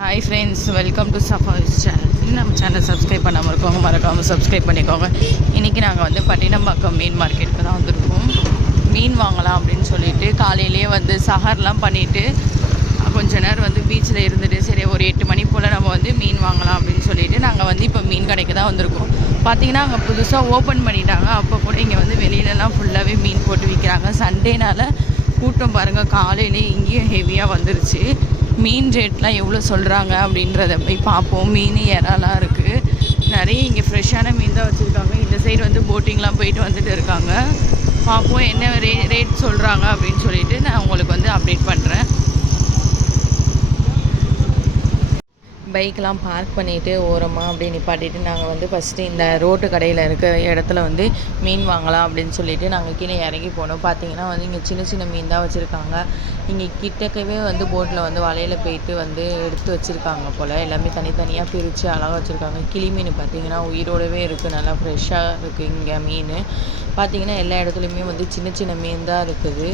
Hi friends welcome to சஃபாஸ் channel நம்ம channel subscribe பண்ணாமல் இருக்கவங்க மறக்காமல் சப்ஸ்கிரைப் பண்ணிக்கோங்க. இன்றைக்கி நாங்கள் வந்து பட்டினம்பாக்கம் மீன் மார்க்கெட்டுக்கு தான் வந்திருக்கோம். மீன் வாங்கலாம் அப்படின்னு சொல்லிட்டு காலையிலேயே வந்து சஹர்லாம் பண்ணிவிட்டு கொஞ்ச நேரம் வந்து பீச்சில் இருந்துட்டு சரி ஒரு எட்டு மணி போல் நம்ம வந்து மீன் வாங்கலாம் அப்படின்னு சொல்லிட்டு நாங்கள் வந்து இப்போ மீன் கடைக்கு தான் வந்திருக்கோம். பார்த்தீங்கன்னா அங்கே புதுசாக ஓப்பன் பண்ணிட்டாங்க. அப்போ கூட இங்கே வந்து வெளியிலலாம் ஃபுல்லாகவே மீன் போட்டு விற்கிறாங்க சண்டேனால் கூட்டம் பாருங்கள் காலையிலே இங்கேயும் ஹெவியாக வந்துருச்சு. மீன் ரேட்லாம் எவ்வளோ சொல்கிறாங்க அப்படின்றத போய் பார்ப்போம். மீன் இறாலாம் இருக்குது நிறைய இங்கே ஃப்ரெஷ்ஷான மீன் தான் வச்சுருக்காங்க. இந்த சைடு வந்து போட்டிங்லாம் போயிட்டு வந்துட்டு இருக்காங்க. பார்ப்போம் என்ன ரே ரேட் சொல்கிறாங்க அப்படின்னு சொல்லிட்டு நான் உங்களுக்கு வந்து அப்டேட் பண்ணுறேன் பைக்கெலாம் பார்க் பண்ணிவிட்டு ஓரமாக அப்படியே நிப்பாட்டிட்டு நாங்கள் வந்து ஃபஸ்ட்டு இந்த ரோட்டு கடையில் இருக்க இடத்துல வந்து மீன் வாங்கலாம் அப்படின்னு சொல்லிட்டு நாங்கள் கீழே இறங்கி போனோம். பார்த்தீங்கன்னா வந்து இங்கே சின்ன சின்ன மீன் தான் வச்சுருக்காங்க. இங்கே கிட்டக்கவே வந்து போட்டில் வந்து வலையில் போயிட்டு வந்து எடுத்து வச்சுருக்காங்க போல். எல்லாமே தனித்தனியாக பிரித்து அழகாக வச்சுருக்காங்க. கிளி மீன் பார்த்தீங்கன்னா உயிரோடவே இருக்குது நல்லா ஃப்ரெஷ்ஷாக இருக்குது இங்கே மீன். பார்த்தீங்கன்னா எல்லா இடத்துலையுமே வந்து சின்ன சின்ன மீன் தான் இருக்குது.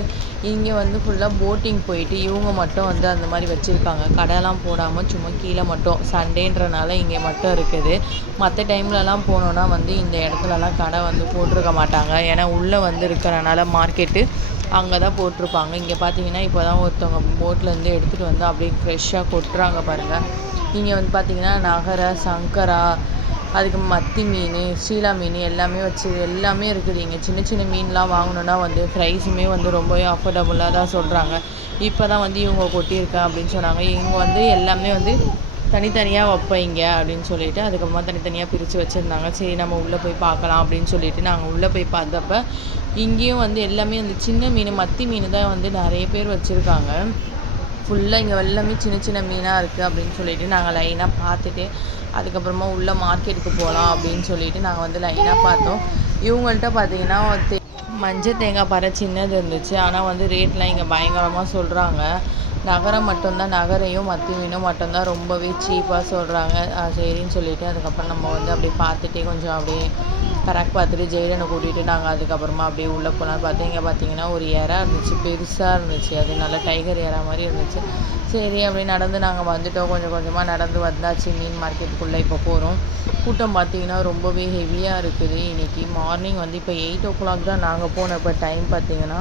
இங்கே வந்து ஃபுல்லாக போட்டிங் போயிட்டு இவங்க மட்டும் வந்து அந்த மாதிரி வச்சுருக்காங்க. கடைலாம் போடாமல் சும்மா கீழே மட்டும். சண்டேன்றனால இங்கே மட்டும் இருக்குது. மற்ற டைம்லலாம் போனோன்னா வந்து இந்த இடத்துலலாம் கடை வந்து போட்டிருக்க மாட்டாங்க. ஏன்னா உள்ளே வந்து இருக்கிறனால மார்க்கெட்டு அங்கே தான் போட்டிருப்பாங்க. இங்கே பார்த்தீங்கன்னா இப்போ தான் ஒருத்தவங்க போட்லேருந்து எடுத்துகிட்டு வந்து அப்படியே ஃப்ரெஷ்ஷாக கொட்டுறாங்க பாருங்கள் இங்கே வந்து பார்த்தீங்கன்னா நகர சங்கரா அதுக்கு மத்தி மீன் சீலா மீன் எல்லாமே வச்சு எல்லாமே இருக்குது. இங்கே சின்ன சின்ன மீன்லாம் வாங்கணுன்னா வந்து ப்ரைஸுமே வந்து ரொம்பவே அஃபோர்டபுளாக தான் சொல்கிறாங்க இப்போ தான் வந்து இவங்க கொட்டியிருக்கேன் அப்படின்னு சொன்னாங்க. இவங்க வந்து எல்லாமே வந்து தனித்தனியாக வைப்பீங்க அப்படின்னு சொல்லிட்டு அதுக்கப்புறமா தனித்தனியாக பிரித்து வச்சுருந்தாங்க. சரி நம்ம உள்ளே போய் பார்க்கலாம் அப்படின்னு சொல்லிட்டு நாங்கள் உள்ளே போய் பார்த்தப்ப இங்கேயும் வந்து எல்லாமே அந்த சின்ன மீன் மத்தி மீன் தான் வந்து நிறைய பேர் வச்சுருக்காங்க. ஃபுல்லாக இங்கே எல்லாமே சின்ன சின்ன மீனாக இருக்குது அப்படின்னு சொல்லிட்டு நாங்கள் லைனாக பார்த்துட்டு அதுக்கப்புறமா உள்ளே மார்க்கெட்டுக்கு போகலாம் அப்படின்னு சொல்லிட்டு நாங்கள் வந்து லைனாக பார்த்தோம். இவங்கள்ட்ட பார்த்தீங்கன்னா தே- மஞ்சள் தேங்காய் பறை சின்னது இருந்துச்சு. ஆனால் வந்து ரேட்லாம் இங்கே பயங்கரமாக சொல்கிறாங்க நகரம் மட்டும்தான் நகரையும் மத்தி மீனும் மட்டும்தான் ரொம்பவே சீப்பாக சொல்கிறாங்க சரின்னு சொல்லிட்டு அதுக்கப்புறம் நம்ம வந்து அப்படியே பார்த்துட்டே கொஞ்சம் அப்படியே கரெக்ட் பார்த்துட்டு ஜெயிலனை கூட்டிகிட்டு நாங்கள் அதுக்கப்புறமா அப்படியே உள்ளே போனால் பார்த்தீங்க இங்கே பார்த்தீங்கன்னா ஒரு ஏரா இருந்துச்சு பெருசாக இருந்துச்சு. அது நல்லா டைகர் ஏரா மாதிரி இருந்துச்சு. சரி அப்படி நடந்து நாங்கள் வந்துட்டோம். கொஞ்சம் கொஞ்சமாக நடந்து வந்தாச்சு. மீன் மார்க்கெட்டுக்குள்ளே இப்போ போகிறோம் கூட்டம் பார்த்தீங்கன்னா ரொம்பவே ஹெவியாக இருக்குது. இன்றைக்கி மார்னிங் வந்து இப்போ எயிட் ஓ கிளாக் தான் நாங்கள் போனப்போ டைம் பார்த்தீங்கன்னா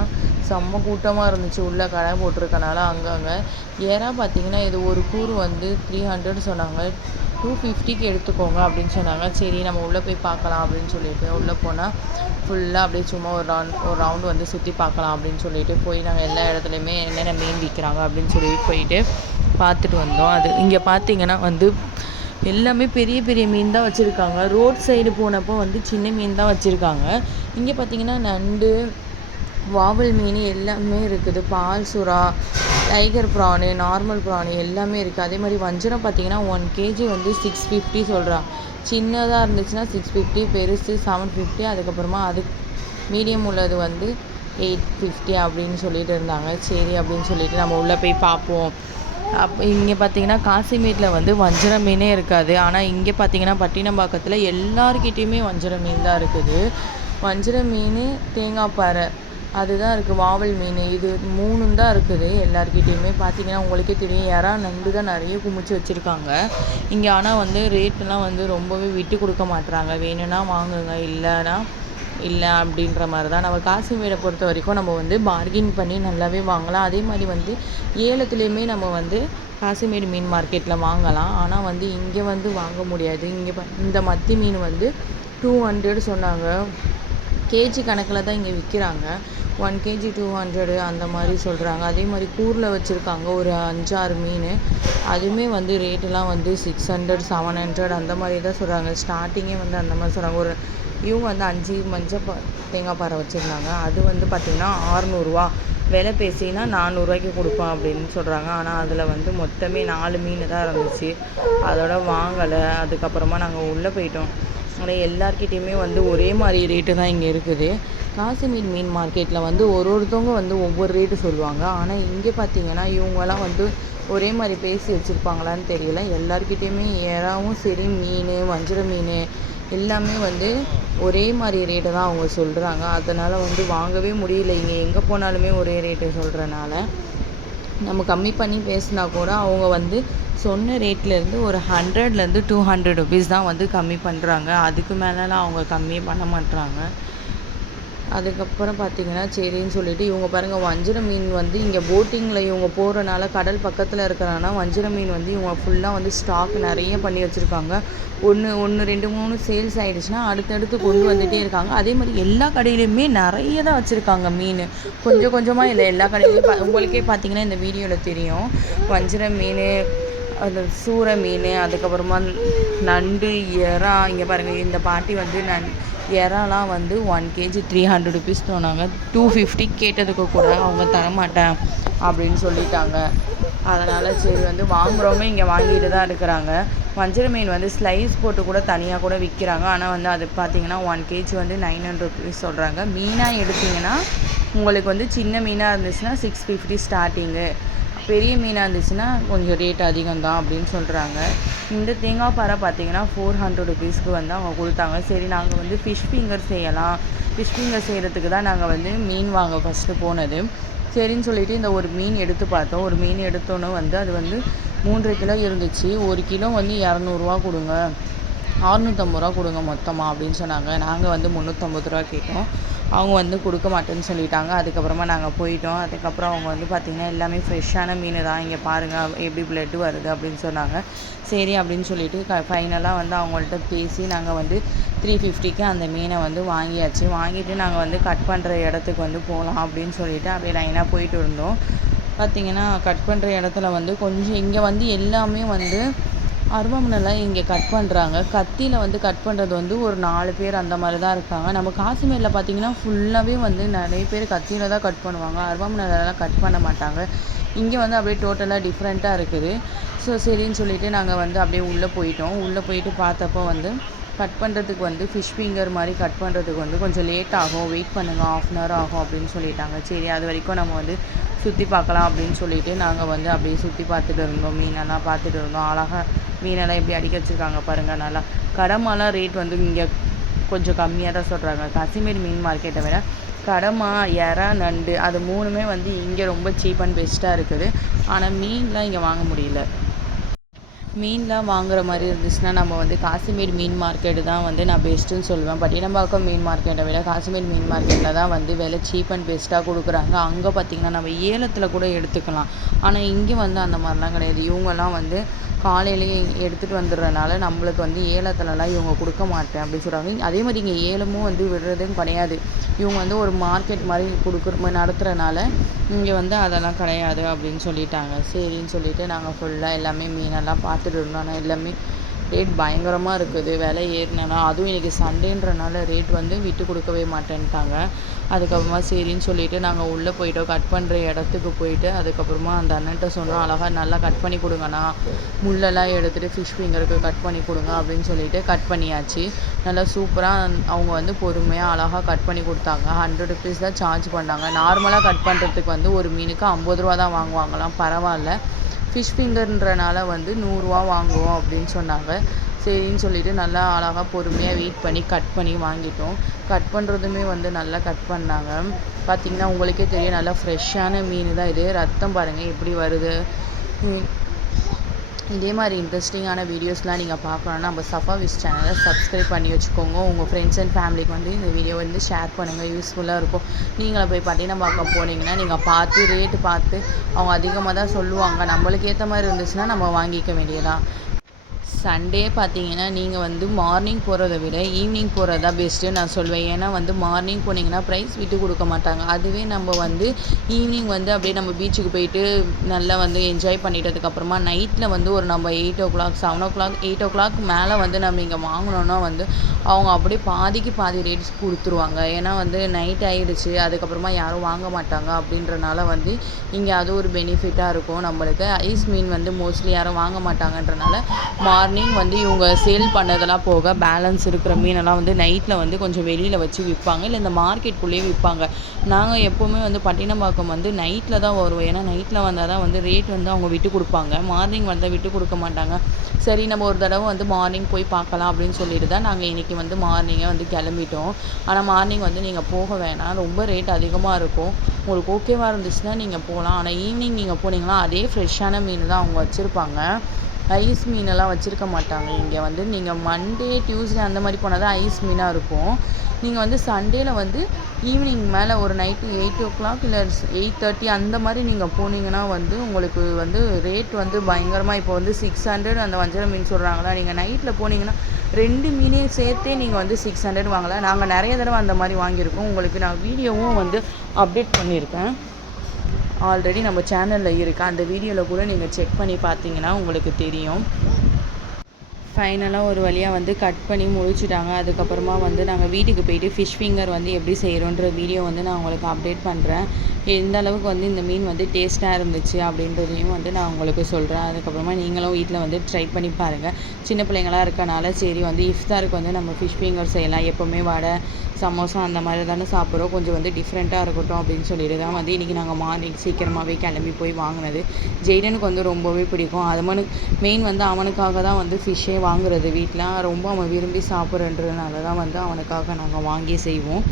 செம்ம கூட்டமாக இருந்துச்சு. உள்ளே கடை போட்டிருக்கனால அங்கங்கே. ஏரா பார்த்தீங்கன்னா இது ஒரு கூறு வந்து த்ரீ ஹண்ட்ரட் சொன்னாங்க. டூ ஃபிஃப்டிக்கு எடுத்துக்கோங்க அப்படின்னு சொன்னாங்க. சரி நம்ம உள்ளே போய் பார்க்கலாம் அப்படின்னு சொல்லிட்டு உள்ளே போனால் ஃபுல்லாக அப்படியே சும்மா ஒரு ரவுண்ட் ஒரு ரவுண்டு வந்து சுற்றி பார்க்கலாம் அப்படின்னு சொல்லிட்டு போய் நாங்கள் எல்லா இடத்துலையுமே என்னென்ன மீன் விற்கிறாங்க அப்படின்னு சொல்லிட்டு போயிட்டு பார்த்துட்டு வந்தோம். அது இங்கே பார்த்தீங்கன்னா வந்து எல்லாமே பெரிய பெரிய மீன் தான் வச்சுருக்காங்க. ரோட் சைடு போனப்போ வந்து சின்ன மீன் தான் வச்சுருக்காங்க. இங்கே பார்த்தீங்கன்னா நண்டு வாவல் மீன் எல்லாமே இருக்குது. பால் சுறா டைகர் ப்ரானு நார்மல் ப்ரானு எல்லாமே இருக்குது அதே மாதிரி வஞ்சரம் பார்த்தீங்கன்னா ஒன் கேஜி வந்து சிக்ஸ் ஃபிஃப்டி சொல்கிறான் சின்னதாக இருந்துச்சுன்னா சிக்ஸ் ஃபிஃப்டி பெருசு செவன் ஃபிஃப்டி அதுக்கப்புறமா அது மீடியம் உள்ளது வந்து எயிட் ஃபிஃப்டி அப்படின்னு சொல்லிட்டு இருந்தாங்க. சரி அப்படின்னு சொல்லிட்டு நம்ம உள்ளே போய் பார்ப்போம் அப்போ இங்கே பார்த்தீங்கன்னா காசிமீட்டில் வந்து வஞ்சர மீனே இருக்காது. ஆனால் இங்கே பார்த்தீங்கன்னா பட்டினம்பாக்கத்தில் எல்லாருக்கிட்டேயுமே வஞ்சர மீன் தான் இருக்குது. வஞ்சர மீன் தேங்காய் பாறை. அதுதான் இருக்குது வாவல் மீன். இது மூணும் தான் இருக்குது எல்லாருக்கிட்டேயுமே பார்த்தீங்கன்னா உங்களுக்கே தெரியும். யாரா நண்டு தான் நிறைய குமிச்சு வச்சுருக்காங்க. இங்கே ஆனால் வந்து ரேட்டெல்லாம் வந்து ரொம்பவே விட்டு கொடுக்க மாட்டுறாங்க வேணும்னா வாங்குங்க இல்லைன்னா இல்லை அப்படின்ற மாதிரி தான் நம்ம காசிமேடை பொறுத்த வரைக்கும் நம்ம வந்து பார்கின் பண்ணி நல்லாவே வாங்கலாம். அதே மாதிரி வந்து ஏலத்துலேயுமே நம்ம வந்து காசிமேடு மீன் மார்க்கெட்டில் வாங்கலாம். ஆனால் வந்து இங்கே வந்து வாங்க முடியாது. இங்கே இந்த மத்தி மீன் வந்து டூ ஹண்ட்ரட் சொன்னாங்க. கேஜி கணக்கில் தான் இங்கே விற்கிறாங்க ஒன் கேஜி டூ ஹண்ட்ரடு அந்த மாதிரி சொல்கிறாங்க அதே மாதிரி கூரில் வச்சுருக்காங்க. ஒரு அஞ்சாறு மீன். அதுவுமே வந்து ரேட்டெல்லாம் வந்து சிக்ஸ் ஹண்ட்ரட் செவன் ஹண்ட்ரட் அந்த மாதிரி தான் சொல்கிறாங்க ஸ்டார்டிங்கே வந்து அந்த மாதிரி சொல்கிறாங்க ஒரு இவங்க வந்து அஞ்சு மஞ்சள் ப தேங்காய் பாறை வச்சுருந்தாங்க. அது வந்து பார்த்திங்கன்னா ஆறுநூறுவா. விலை பேசினா நானூறுரூவாய்க்கு கொடுப்பேன் அப்படின்னு சொல்கிறாங்க ஆனால் அதில் வந்து மொத்தமே நாலு மீன் தான் இருந்துச்சு. அதோட வாங்கலை. அதுக்கப்புறமா நாங்கள் உள்ளே போயிட்டோம். ஆனால் எல்லார்கிட்டேயுமே வந்து ஒரே மாதிரி ரேட்டு தான் இங்கே இருக்குது. காசி மீன் மார்க்கெட்டில் வந்து ஒரு ஒருத்தவங்க வந்து ஒவ்வொரு ரேட்டு சொல்லுவாங்க. ஆனால் இங்கே பார்த்தீங்கன்னா இவங்கெல்லாம் வந்து ஒரே மாதிரி பேசி வச்சுருப்பாங்களான்னு தெரியல. எல்லார்கிட்டேயுமே ஏறாவும் சரி மீன் வஞ்சிர மீன் எல்லாமே வந்து ஒரே மாதிரி ரேட்டை தான் அவங்க சொல்கிறாங்க அதனால் வந்து வாங்கவே முடியல. இங்கே எங்கே போனாலுமே ஒரே ரேட்டு சொல்கிறனால நம்ம கம்மி பண்ணி பேசினா கூட அவங்க வந்து சொன்ன ரேட்லேருந்து ஒரு ஹண்ட்ரட்லேருந்து டூ ஹண்ட்ரட் ருபீஸ் தான் வந்து கம்மி பண்ணுறாங்க அதுக்கு மேலெலாம் அவங்க கம்மியே பண்ண மாட்டுறாங்க அதுக்கப்புறம் பார்த்தீங்கன்னா சரின்னு சொல்லிட்டு இவங்க பாருங்கள் வஞ்சிர மீன் வந்து இங்கே போட்டிங்கில் இவங்க போகிறனால கடல் பக்கத்தில் இருக்கிறனால வஞ்சிர மீன் வந்து இவங்க ஃபுல்லாக வந்து ஸ்டாக் நிறைய பண்ணி வச்சுருக்காங்க. ஒன்று ஒன்று ரெண்டு மூணு சேல்ஸ் ஆகிடுச்சுன்னா அடுத்தடுத்து கொண்டு வந்துகிட்டே இருக்காங்க. அதே மாதிரி எல்லா கடையிலையுமே நிறைய தான் வச்சுருக்காங்க மீன். கொஞ்சம் கொஞ்சமாக இல்லை எல்லா கடையிலையும். உங்களுக்கே பார்த்தீங்கன்னா இந்த வீடியோவில் தெரியும். வஞ்சிர மீன் அந்த சூரை மீன் அதுக்கப்புறமா நண்டு இறா இங்கே பாருங்கள் இந்த பாட்டி வந்து நன் இறாலாம் வந்து one K G three hundred rupees சொன்னாங்க. டூ ஃபிஃப்டி கேட்டதுக்கு கூட அவங்க தரமாட்டேன் அப்படின்னு சொல்லிட்டாங்க. அதனால் சரி வந்து வாங்குகிறவங்க இங்கே வாங்கிட்டு தான் இருக்கிறாங்க. வஞ்சர மீன் வந்து ஸ்லைஸ் போட்டு கூட தனியாக கூட விற்கிறாங்க ஆனால் வந்து அது பார்த்தீங்கன்னா ஒன் கேஜி வந்து நைன் ஹண்ட்ரட் ருபீஸ் சொல்கிறாங்க மீனாக எடுத்தீங்கன்னா உங்களுக்கு வந்து சின்ன மீனாக இருந்துச்சுன்னா சிக்ஸ் ஃபிஃப்டி ஸ்டார்டிங்கு பெரிய மீனாக இருந்துச்சுன்னா கொஞ்சம் ரேட் அதிகம் தான் அப்படின்னு சொல்கிறாங்க இந்த தேங்காய் பாறை பார்த்தீங்கன்னா ஃபோர் ஹண்ட்ரட் ருபீஸ்க்கு வந்து அவங்க கொடுத்தாங்க. சரி நாங்கள் வந்து ஃபிஷ் ஃபிங்கர் செய்யலாம். ஃபிஷ் ஃபிங்கர் செய்கிறதுக்கு தான் நாங்கள் வந்து மீன் வாங்க ஃபஸ்ட்டு போனது. சரின்னு சொல்லிட்டு இந்த ஒரு மீன் எடுத்து பார்த்தோம். ஒரு மீன் எடுத்தோன்னே வந்து அது வந்து மூன்றரை கிலோ இருந்துச்சு. ஒரு கிலோ வந்து இரநூறுவா கொடுங்க. அறுநூற்றம்பது ரூபா கொடுங்க மொத்தமாக அப்படின்னு சொன்னாங்க. நாங்கள் வந்து முந்நூற்றம்பது ரூபா கேட்டோம். அவங்க வந்து கொடுக்க மாட்டேன்னு சொல்லிட்டாங்க. அதுக்கப்புறமா நாங்கள் போயிட்டோம். அதுக்கப்புறம் அவங்க வந்து பார்த்திங்கன்னா எல்லாமே ஃப்ரெஷ்ஷான மீன் தான் இங்கே பாருங்கள் எப்படி ப்ளட்டு வருது அப்படின்னு சொன்னாங்க. சரி அப்படின்னு சொல்லிட்டு க ஃபைனலாக வந்து அவங்கள்ட்ட பேசி நாங்கள் வந்து த்ரீ ஃபிஃப்டிக்கு அந்த மீனை வந்து வாங்கியாச்சு. வாங்கிட்டு நாங்கள் வந்து கட் பண்ணுற இடத்துக்கு வந்து போகலாம் அப்படின்னு சொல்லிட்டு அப்படியே லைனாக போயிட்டு இருந்தோம். பார்த்திங்கன்னா கட் பண்ணுற இடத்துல வந்து கொஞ்சம் இங்கே வந்து எல்லாமே வந்து அருவாமனைலாம் இங்கே கட் பண்ணுறாங்க. கத்தியில் வந்து கட் பண்ணுறது வந்து ஒரு நாலு பேர் அந்த மாதிரி தான் இருக்காங்க. நம்ம காஷ்மீரில் பார்த்தீங்கன்னா ஃபுல்லாகவே வந்து நிறைய பேர் கத்தியில் தான் கட் பண்ணுவாங்க. அருவாமனைலலாம் கட் பண்ண மாட்டாங்க. இங்கே வந்து அப்படியே டோட்டலாக டிஃப்ரெண்ட்டாக இருக்குது. ஸோ சரின்னு சொல்லிவிட்டு நாங்கள் வந்து அப்படியே உள்ளே போயிட்டோம். உள்ளே போயிட்டு பார்த்தப்போ வந்து கட் பண்ணுறதுக்கு வந்து ஃபிஷ் ஃபிங்கர் மாதிரி கட் பண்ணுறதுக்கு வந்து கொஞ்சம் லேட் ஆகும். வெயிட் பண்ணுங்கள் ஆஃப் அன் ஹவர் ஆகும் அப்படின்னு சொல்லிட்டாங்க. சரி அது வரைக்கும் நம்ம வந்து சுற்றி பார்க்கலாம் அப்படின்னு சொல்லிட்டு நாங்கள் வந்து அப்படியே சுற்றி பார்த்துட்டு இருந்தோம். மீனெல்லாம் பார்த்துட்டு இருந்தோம். அழகாக மீனெல்லாம் எப்படி அடிக்க வச்சுருக்காங்க பாருங்கள் நல்லா கடமாலாம் ரேட் வந்து இங்கே கொஞ்சம் கம்மியாக தான் சொல்கிறாங்க காசிமீர் மீன் மார்க்கெட்டை விட கடமா எறா நண்டு அது மூணுமே வந்து இங்கே ரொம்ப சீப் அண்ட் பெஸ்ட்டாக இருக்குது. ஆனால் மீன்லாம் இங்கே வாங்க முடியல. மீன்லாம் வாங்குற மாதிரி இருந்துச்சுன்னா நம்ம வந்து காசிமீர் மீன் மார்க்கெட்டு தான் வந்து நான் பெஸ்ட்டுன்னு சொல்லுவேன் பட்டினம்பாக்கம் மீன் மார்க்கெட்டை விட காசிமீர் மீன் மார்க்கெட்டில் தான் வந்து விலை சீப் அண்ட் பெஸ்ட்டாக கொடுக்குறாங்க. அங்கே பார்த்திங்கன்னா நம்ம ஏலத்தில் கூட எடுத்துக்கலாம். ஆனால் இங்கே வந்து அந்த மாதிரிலாம் கிடையாது. இவங்கெல்லாம் வந்து காலையிலேயே எடுத்துகிட்டு வந்துடுறதுனால நம்மளுக்கு வந்து ஏலத்துலலாம் இவங்க கொடுக்க மாட்டேன் அப்படின்னு சொல்கிறாங்க அதே மாதிரி இங்கே ஏலமும் வந்து விடுறதும் கிடையாது. இவங்க வந்து ஒரு மார்க்கெட் மாதிரி கொடுக்குற நடத்துகிறனால இங்கே வந்து அதெல்லாம் கிடையாது அப்படின்னு சொல்லிட்டாங்க. சரின்னு சொல்லிட்டு நாங்கள் ஃபுல்லாக எல்லாமே மீனெல்லாம் பார்த்துட்டு இருந்தோம் ஆனால் எல்லாமே ரேட் பயங்கரமாக இருக்குது. விலை ஏறினா அதுவும் இன்றைக்கி சண்டேன்றனால ரேட் வந்து விட்டு கொடுக்கவே மாட்டேன்ட்டாங்க. அதுக்கப்புறமா சரின்னு சொல்லிவிட்டு நாங்கள் உள்ளே போயிட்டோம். கட் பண்ணுற இடத்துக்கு போயிட்டு அதுக்கப்புறமா அந்த அண்ணன்ட்ட சொன்னோம் அழகாக நல்லா கட் பண்ணி கொடுங்கண்ணா. முள்ளெல்லாம் எடுத்துகிட்டு ஃபிஷ் ஃபிங்கருக்கு கட் பண்ணி கொடுங்க அப்படின்னு சொல்லிட்டு கட் பண்ணியாச்சு. நல்லா சூப்பராக அவங்க வந்து பொறுமையாக அழகாக கட் பண்ணி கொடுத்தாங்க. ஹண்ட்ரட் ருபீஸ் தான் சார்ஜ் பண்ணாங்க. நார்மலாக கட் பண்ணுறதுக்கு வந்து ஒரு மீனுக்கு ஐம்பது ரூபா தான் வாங்குவாங்களாம். பரவாயில்ல. ஃபிஷ் ஃபிங்கர்ன்றனால வந்து நூறுரூவா வாங்குவோம் அப்படின்னு சொன்னாங்க. சரின்னு சொல்லிட்டு நல்லா அழகாக பொறுமையாக வெயிட் பண்ணி கட் பண்ணி வாங்கிட்டோம். கட் பண்ணுறதுமே வந்து நல்லா கட் பண்ணாங்க. பார்த்திங்கன்னா உங்களுக்கே தெரியும் நல்லா ஃப்ரெஷ்ஷான மீன் தான் இது. ரத்தம் பாருங்கள் எப்படி வருது. இதே மாதிரி இன்ட்ரெஸ்டிங்கான வீடியோஸ்லாம் நீங்கள் பார்க்கணுன்னா நம்ம சஃபாவிஸ் சேனலை சப்ஸ்கிரைப் பண்ணி வச்சுக்கோங்க. உங்கள் ஃப்ரெண்ட்ஸ் அண்ட் ஃபேமிலிக்கு வந்து இந்த வீடியோ வந்து ஷேர் பண்ணுங்கள் யூஸ்ஃபுல்லாக இருக்கும். நீங்களும் போய் பட்டினப்பாக்கம் போனீங்கன்னா நீங்கள் பார்த்து ரேட்டு பார்த்து அவங்க அதிகமாக தான் சொல்லுவாங்க. நம்மளுக்கு ஏற்ற மாதிரி இருந்துச்சுன்னா நம்ம வாங்கிக்க வேண்டியதான் சண்டே பார்த்தீங்கன்னா நீங்கள் வந்து மார்னிங் போகிறத விட ஈவினிங் போகிறது தான் பெஸ்ட்டு நான் சொல்லுவேன் ஏன்னா வந்து மார்னிங் போனீங்கன்னா ப்ரைஸ் விட்டு கொடுக்க மாட்டாங்க. அதுவே நம்ம வந்து ஈவினிங் வந்து அப்படியே நம்ம பீச்சுக்கு போயிட்டு நல்லா வந்து என்ஜாய் பண்ணிட்டதுக்கப்புறமா நைட்டில் வந்து ஒரு நம்ம eight o'clock seven o'clock eight o'clock மேலே வந்து நம்ம இங்கே வாங்கினோன்னா வந்து அவங்க அப்படியே பாதிக்கு பாதி ரேட்ஸ் கொடுத்துருவாங்க. ஏன்னா வந்து நைட் ஆகிடுச்சு அதுக்கப்புறமா யாரும் வாங்க மாட்டாங்க அப்படின்றனால வந்து இங்கே அது ஒரு பெனிஃபிட்டாக இருக்கும் நம்மளுக்கு. ஐஸ் மீன் வந்து மோஸ்ட்லி யாரும் வாங்க மாட்டாங்கன்றனால மார்னிங் மார்னிங் வந்து இவங்க சேல் பண்ணதெல்லாம் போக பேலன்ஸ் இருக்கிற மீனெல்லாம் வந்து நைட்டில் வந்து கொஞ்சம் வெளியில் வச்சு விற்பாங்க. இல்லை இந்த மார்க்கெட்குள்ளேயே விற்பாங்க. நாங்கள் எப்போவுமே வந்து பட்டினம்பாக்கம் வந்து நைட்டில் தான் வருவோம். ஏன்னா நைட்டில் வந்தால் தான் வந்து ரேட் வந்து அவங்க விட்டு கொடுப்பாங்க. மார்னிங் வந்தால் விட்டு கொடுக்க மாட்டாங்க. சரி நம்ம ஒரு தடவை வந்து மார்னிங் போய் பார்க்கலாம் அப்படின்னு சொல்லிட்டு தான் நாங்கள் இன்றைக்கி வந்து மார்னிங்கே வந்து கிளம்பிட்டோம். ஆனால் மார்னிங் வந்து நீங்கள் போக வேணாம். ரொம்ப ரேட் அதிகமாக இருக்கும். உங்களுக்கு ஓகேவாக இருந்துச்சுன்னா நீங்கள் போகலாம். ஆனால் ஈவினிங் நீங்கள் போனீங்கன்னா அதே ஃப்ரெஷ்ஷான மீன் தான் அவங்க வச்சுருப்பாங்க. ஐஸ் மீனெல்லாம் வச்சுருக்க மாட்டாங்க. இங்கே வந்து நீங்கள் மண்டே டியூஸ்டே அந்த மாதிரி போனால் தான் ஐஸ் மீனாக இருக்கும். நீங்கள் வந்து சண்டேயில் வந்து ஈவினிங் மேலே ஒரு நைட்டு எயிட் ஓ கிளாக் இல்லை எயிட் தேர்ட்டி அந்த மாதிரி நீங்கள் போனீங்கன்னா வந்து உங்களுக்கு வந்து ரேட் வந்து பயங்கரமாக இப்போ வந்து சிக்ஸ் ஹண்ட்ரட் அந்த வஞ்சர மீன் சொல்கிறாங்களா நீங்கள் நைட்டில் போனீங்கன்னா ரெண்டு மீனையும் சேர்த்தே நீங்கள் வந்து சிக்ஸ் ஹண்ட்ரட் வாங்கலாம். நாங்கள் நிறைய தடவை அந்த மாதிரி வாங்கியிருக்கோம். உங்களுக்கு நான் வீடியோவும் வந்து அப்டேட் பண்ணியிருக்கேன். ஆல்ரெடி நம்ம சேனலில் இருக்குது அந்த வீடியோவில் கூட நீங்கள் செக் பண்ணி பார்த்தீங்கன்னா உங்களுக்கு தெரியும். ஃபைனலாக ஒரு வழியாக வந்து கட் பண்ணி முடிச்சுட்டாங்க. அதுக்கப்புறமா வந்து நாங்கள் வீட்டுக்கு போயிட்டு ஃபிஷ் ஃபிங்கர் வந்து எப்படி செய்கிறோன்ற வீடியோ வந்து நான் உங்களுக்கு அப்டேட் பண்ணுறேன் எந்த அளவுக்கு வந்து இந்த மீன் வந்து டேஸ்ட்டாக இருந்துச்சு அப்படின்றதையும் வந்து நான் உங்களுக்கு சொல்கிறேன் அதுக்கப்புறமா நீங்களும் வீட்டில் வந்து ட்ரை பண்ணி பாருங்கள் சின்ன பிள்ளைங்களாம் இருக்கனால சரி வந்து இஃப்தாருக்கு வந்து நம்ம ஃபிஷ் ஃபிங்கர் செய்யலாம். எப்போவுமே வடை சமோசா அந்த மாதிரி தானே சாப்பிட்றோம். கொஞ்சம் வந்து டிஃப்ரெண்ட்டாக இருக்கட்டும் அப்படின்னு சொல்லிட்டு தான் வந்து இன்றைக்கி நாங்கள் மார்னிங் சீக்கிரமாகவே கிளம்பி போய் வாங்கினது. ஜெய்டனுக்கு வந்து ரொம்பவே பிடிக்கும். அவனுக்கு மெயின் வந்து அவனுக்காக தான் வந்து ஃபிஷ்ஷே வாங்குறது வீட்டில் ரொம்ப அவன் விரும்பி சாப்பிட்றன்றதுனால தான் வந்து அவனுக்காக நாங்கள் வாங்கி செய்வோம்.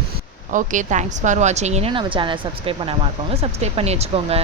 ஓகே தேங்க்ஸ் ஃபார் வாட்சிங் இன்னும் நம்ம சேனலை சப்ஸ்கிரைப் பண்ணாமல் இருக்கவங்க சப்ஸ்கிரைப் பண்ணி வச்சுக்கோங்க.